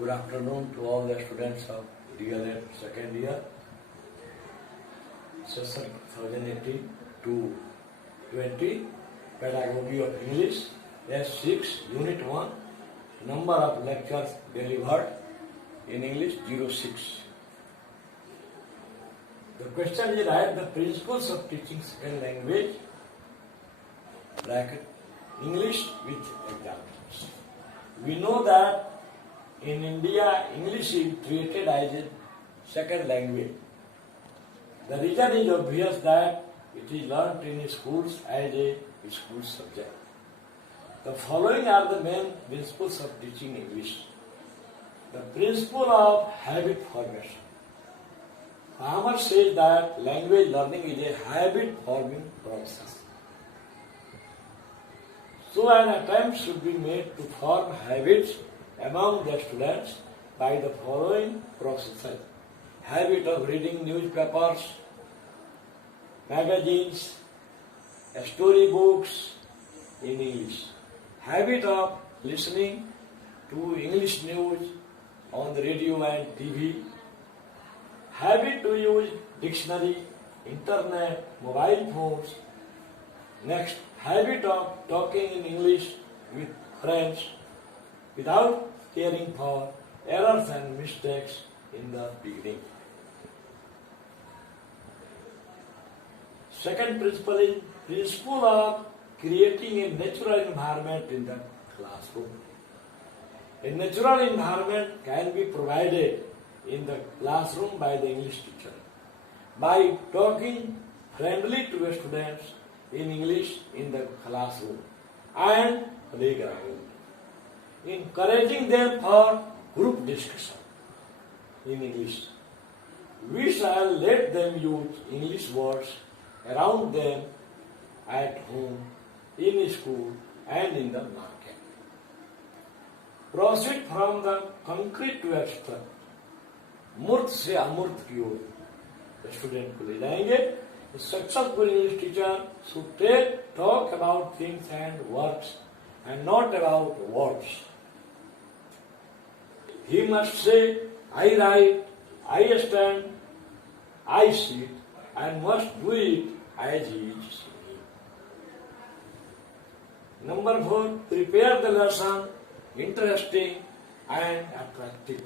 Good afternoon to all the students of DLED second year, session 2018 to 20, Pedagogy of English, S6, Unit 1, number of lectures delivered in English 06. The question is write the principles of teaching second language, bracket, English with examples. We know that in India, English is treated as a second language. The reason is obvious that it is learnt in schools as a school subject. The following are the main principles of teaching English. The principle of habit formation. Farmer says that language learning is a habit forming process. So an attempt should be made to form habits among the students by the following processes. Habit of reading newspapers, magazines, storybooks in English. Habit of listening to English news on the radio and TV. Habit to use dictionary, internet, mobile phones. Next, habit of talking in English with friends without caring for errors and mistakes in the beginning. Second principle is principle of creating a natural environment in the classroom. A natural environment can be provided in the classroom by the English teacher by talking friendly to the students in English in the classroom and playground, encouraging them for group discussion in English. We shall let them use English words around them at home, in school and in the market. Proceed from the concrete to abstract. मूर्त से अमूर्त की ओर student को ले जाएंगे. Successful English teacher should talk about things and works and not about words. He must say, I write, I stand, I sit, and must do it as he is saying. Number 4, prepare the lesson interesting and attractive.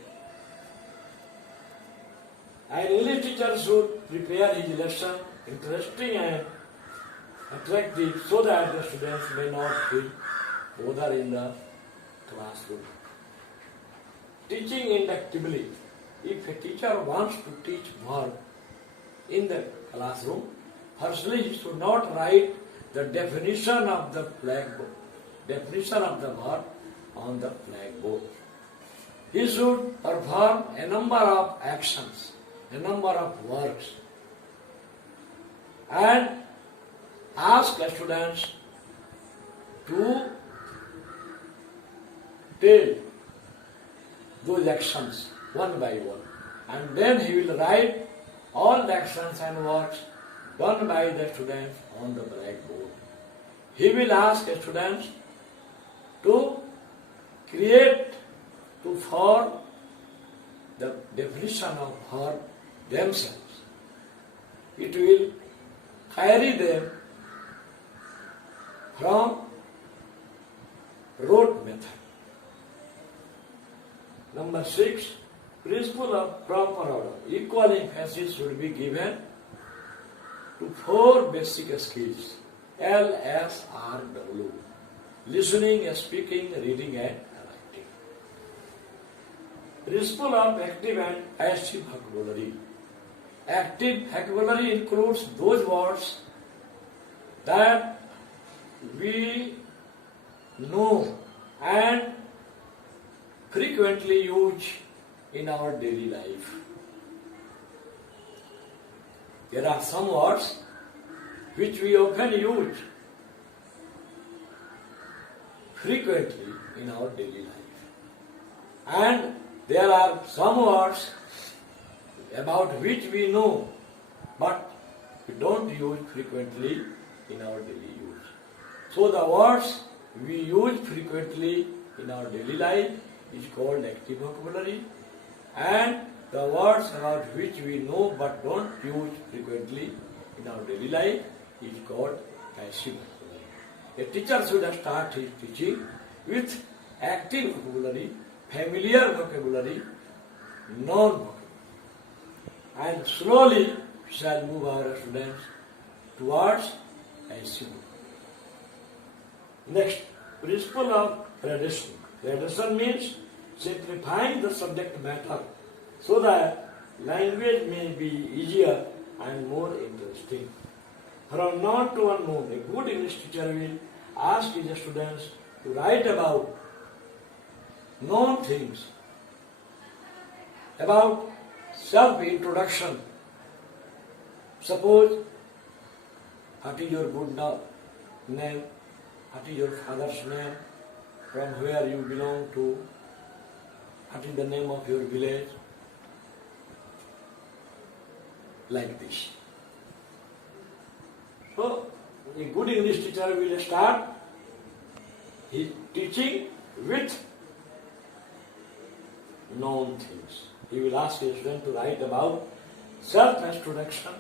An English teacher should prepare his lesson interesting and attractive so that the students may not feel bothered in the classroom. Teaching inductively. If a teacher wants to teach verb in the classroom, firstly he should not write the definition of the blackboard, definition of the verb on the blackboard. He should perform a number of actions, a number of works, and ask the students to tell those actions one by one. And then he will write all the actions and works done by the students on the blackboard. He will ask the students to create, to form the definition of verb themselves. It will carry them from rote method. Number 6, principle of proper order. Equal emphasis should be given to 4 basic skills. L, S, R, W. Listening, speaking, reading and writing. Principle of active and passive vocabulary. Active vocabulary includes those words that we know and frequently use in our daily life. There are some words which we often use frequently in our daily life. And there are some words about which we know, but we don't use frequently in our daily use. So the words we use frequently in our daily life is called active vocabulary, and the words about which we know but don't use frequently in our daily life is called passive vocabulary. A teacher should start his teaching with active vocabulary, familiar vocabulary, non-vocabulary, and slowly shall move our students towards passive vocabulary. Next, principle of gradation. Gradation means simplifying the subject matter so that language may be easier and more interesting. From known to unknown, a good English teacher will ask his students to write about known things, about self-introduction. Suppose, what is your good name? What is your father's name? From where you belong to? What is the name of your village? Like this. So, a good English teacher will start his teaching with known things. He will ask his student to write about self-introduction,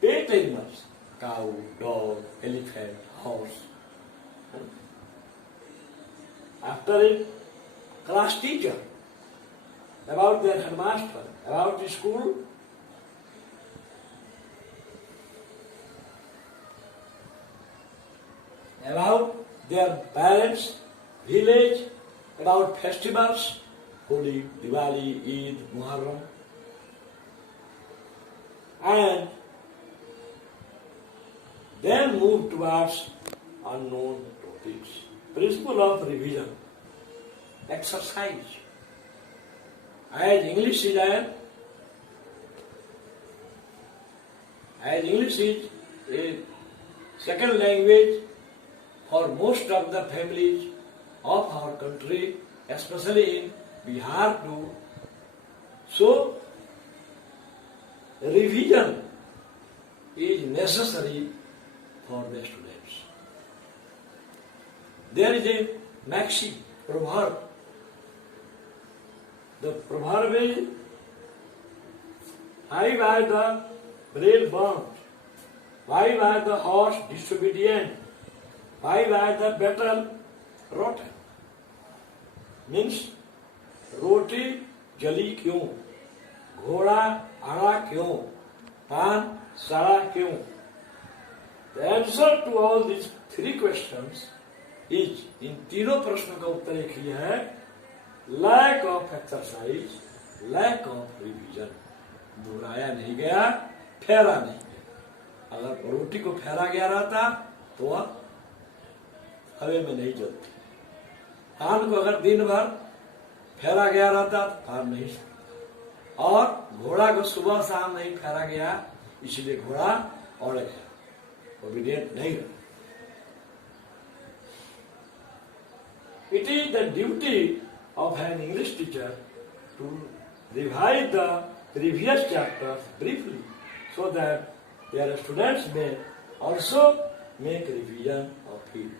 pet animals, cow, dog, elephant, horse. After it, class teacher, about their headmaster, about the school, about their parents, village, about festivals, Holi, Diwali, Eid, Muharram, and then move towards unknown topics. Principle of revision, exercise. As English is a second language for most of the families of our country, especially in Bihar too. So, revision is necessary for the students. There is a maxim, proverb. The proverb is, why by the bread burnt? Why by the horse disobedient? Why by the battle rotten? Means, रोटी जली क्यों, घोड़ा आड़ा क्यों, पान सड़ा क्यों? The answer to all these three questions is, इन तीनों प्रश्नों का उत्तर एक ही है, lack of exercise, lack of revision. दोहराया नहीं गया, फेरा नहीं गया. अगर रोटी को फेरा गया रहता तो वह हवे में नहीं जलती. पान को अगर दिन भर फेरा गया रहता तो फाड़ नहीं सकता. और घोड़ा को सुबह शाम नहीं फेरा गया, इसलिए घोड़ा अड़ गया, ओबीडिएंट नहीं रहा. It is the duty of an English teacher to revise the previous chapters briefly so that their students may also make revision of it.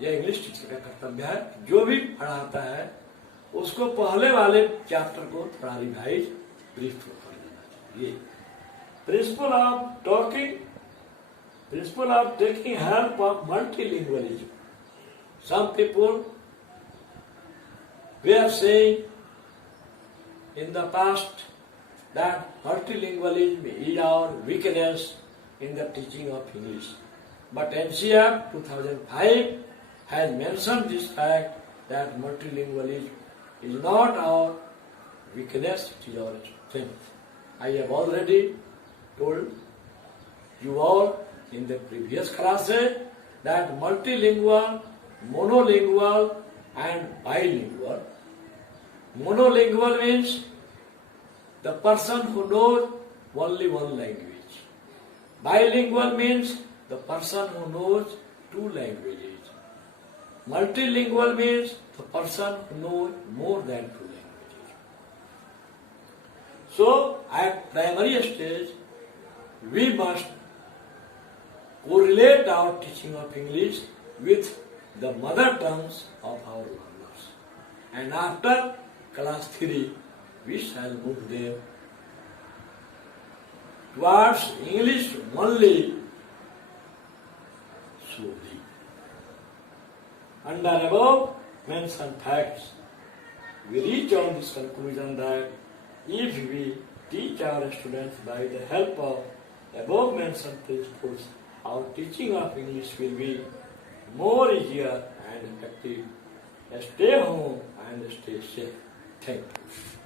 यह इंग्लिश टीचर का कर्तव्य है, जो भी पढ़ाता है उसको पहले वाले चैप्टर को थोड़ा रिवाइज ब्रीफ कर देना चाहिए. Principle of talking, principle of taking help of multilingualism. Some people वे are saying in the past that multilingualism is our weakness in the teaching of English. But NCF 2005 has mentioned this fact that multilingualism is not our weakness, it is our strength. I have already told you all in the previous classes that multilingual, monolingual and bilingual. Monolingual means the person who knows only one language. Bilingual means the person who knows two languages. Multilingual means the person who knows more than two languages. So, at primary stage, we must correlate our teaching of English with the mother tongues of our learners. and after class 3 we shall move there towards English only slowly. Under above mentioned facts, we reach on this conclusion that if we teach our students by the help of above mentioned principles, our teaching of English will be more easier and effective. Stay home and stay safe. Thank you.